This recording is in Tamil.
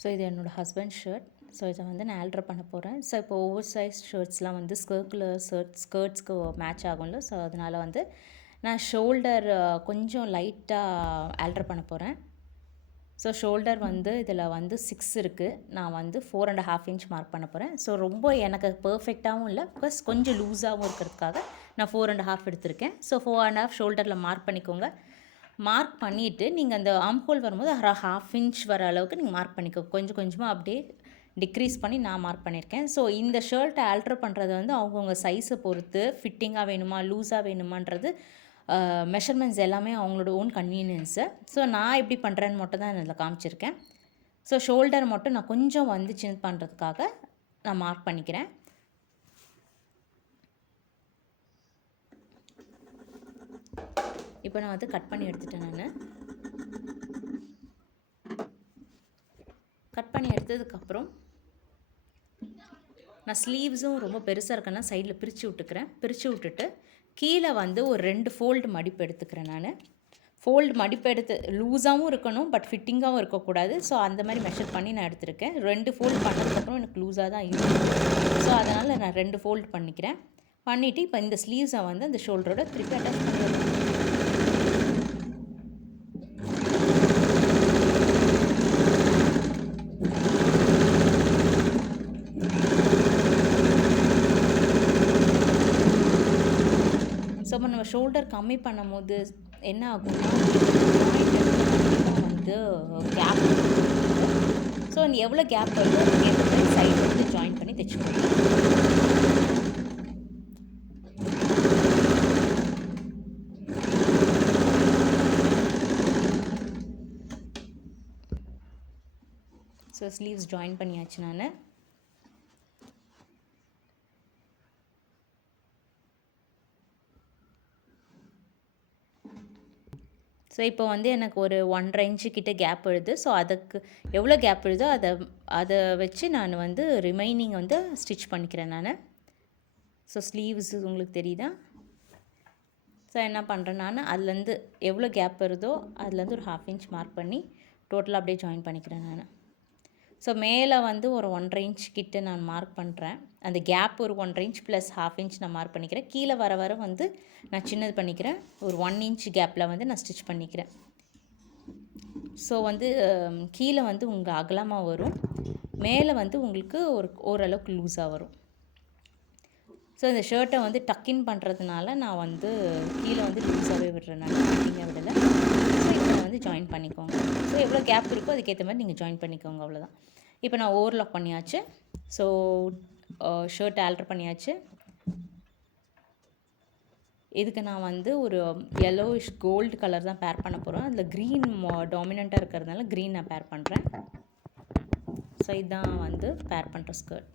ஸோ இது என்னோடய ஹஸ்பண்ட் ஷர்ட். ஸோ இதை வந்து நான் ஆல்ட்ரு பண்ண போகிறேன். ஸோ இப்போ ஓவர் சைஸ் ஷர்ட்ஸ்லாம் வந்து சர்க்குலர் ஸ்கர்ட்ஸ்க்கு மேட்ச் ஆகும்ல. ஸோ அதனால் வந்து நான் ஷோல்டர் கொஞ்சம் லைட்டாக ஆல்ட்ரு பண்ண போகிறேன். ஸோ ஷோல்டர் வந்து இதில் வந்து 6 இருக்குது. நான் வந்து 4.5 இன்ச் மார்க் பண்ண போகிறேன். ஸோ ரொம்ப எனக்கு பர்ஃபெக்டாகவும் இல்லை, ப்ளஸ் கொஞ்சம் லூஸாகவும் இருக்கிறதுக்காக நான் 4.5 எடுத்திருக்கேன். ஸோ 4.5 ஷோல்டரில் மார்க் பண்ணிக்கோங்க. மார்க் பண்ணிவிட்டு நீங்கள் அந்த ஆர்ம் ஹோல் வரும்போது 1/2 இன்ச் வர அளவுக்கு நீங்கள் மார்க் பண்ணிக்கோங்க. கொஞ்சம் கொஞ்சமாக அப்படியே டிக்ரீஸ் பண்ணி நான் மார்க் பண்ணியிருக்கேன். ஸோ இந்த ஷர்ட்டை ஆல்ட்ரு பண்ணுறது வந்து அவங்கவுங்க சைஸை பொறுத்து, ஃபிட்டிங்காக வேணுமா லூஸாக வேணுமான்றது மெஷர்மெண்ட்ஸ் எல்லாமே அவங்களோட ஓன் கன்வீனியன்ஸு. ஸோ நான் எப்படி பண்ணுறேன்னு மட்டும் தான் இதில் காமிச்சிருக்கேன். ஸோ ஷோல்டர் மட்டும் நான் கொஞ்சம் வந்து சின்ன பண்ணுறதுக்காக நான் மார்க் பண்ணிக்கிறேன். இப்போ நான் வந்து கட் பண்ணி எடுத்துட்டேன். கட் பண்ணி எடுத்ததுக்கப்புறம் நான் ஸ்லீவ்ஸும் ரொம்ப பெருசாக இருக்கேன்னா சைடில் பிரித்து விட்டுட்டு கீழே வந்து ஒரு 2 ஃபோல்டு மடிப்பு எடுத்துக்கிறேன். நான் ஃபோல்டு மடிப்பு எடுத்து லூஸாகவும் இருக்கணும், பட் ஃபிட்டிங்காகவும் இருக்கக்கூடாது. ஸோ அந்த மாதிரி மெஷர் பண்ணி நான் எடுத்திருக்கேன். 2 ஃபோல்டு பண்ணதுக்கப்புறம் எனக்கு லூஸாக தான் இருக்கும். ஸோ அதனால் நான் 2 ஃபோல்டு பண்ணிவிட்டு இப்போ இந்த ஸ்லீவ்ஸை வந்து அந்த ஷோல்டரோட திருப்பி அட்டாச் பண்ணிடுறேன். ஸோ நம்ம ஷோல்டர் கம்மி பண்ணும் போது என்ன ஆகும்னா வந்து கேப். ஸோ எவ்வளோ கேப் வருதோ அதுக்கு ஏற்ற மாதிரி சைடு வந்து ஜாயின் பண்ணி தைச்சுக்கோங்க. ஸோ ஸ்லீவ்ஸ் ஜாயின் பண்ணியாச்சு. நான் ஸோ இப்போ வந்து எனக்கு ஒரு 1.5 இன்ச்சு கிட்ட கேப் வருது. ஸோ அதுக்கு எவ்வளோ கேப் வருதோ அதை வச்சு நான் வந்து ரிமைனிங் வந்து ஸ்டிச் பண்ணிக்கிறேன் நான். ஸோ ஸ்லீவ்ஸ் உங்களுக்கு தெரியுதா? ஸோ என்ன பண்ணுறேன் நான் அதுலேருந்து எவ்வளோ கேப் வருதோ அதுலேருந்து ஒரு 1/2 இன்ச் மார்க் பண்ணி டோட்டலாக அப்படியே ஜாயின் பண்ணிக்கிறேன் நான். ஸோ மேலே வந்து ஒரு 1.5 இன்ச் கிட்ட நான் மார்க் பண்ணுறேன். அந்த கேப் ஒரு 1.5 இன்ச் ப்ளஸ் 1/2 இன்ச் நான் மார்க் பண்ணிக்கிறேன். கீழே வர வந்து நான் சின்னது பண்ணிக்கிறேன். ஒரு 1 இன்ச் கேப்பில் வந்து நான் ஸ்டிச் பண்ணிக்கிறேன். ஸோ வந்து கீழே வந்து உங்கள் அகலமாக வரும், மேலே வந்து உங்களுக்கு ஓரளவுக்கு லூஸாக வரும். ஸோ இந்த ஷர்ட்டை வந்து டக்கின் பண்ணுறதுனால நான் வந்து கீழே வந்து லூஸாகவே விடுறேன். நான் ஃபிட்டிங்காக விடலை. ஸோ இப்போ வந்து ஜாயின் பண்ணிக்கோங்க. ஸோ எவ்வளோ கேப் இருக்கோ அதுக்கேற்ற மாதிரி நீங்கள் ஜாயின் பண்ணிக்கோங்க, அவ்வளோதான். இப்போ நான் ஓவர்லாக் பண்ணியாச்சு. ஸோ ஷர்ட் ஆல்ட்ரு பண்ணியாச்சு. இதுக்கு நான் வந்து ஒரு yellowish கோல்டு கலர் தான் பேர் பண்ண போகிறேன். அதில் க்ரீன் டாமினண்ட்டாக இருக்கிறதுனால க்ரீன் நான் பேர் பண்ணுறேன். ஸோ இதுதான் வந்து பேர் பண்ணுற ஸ்கர்ட்.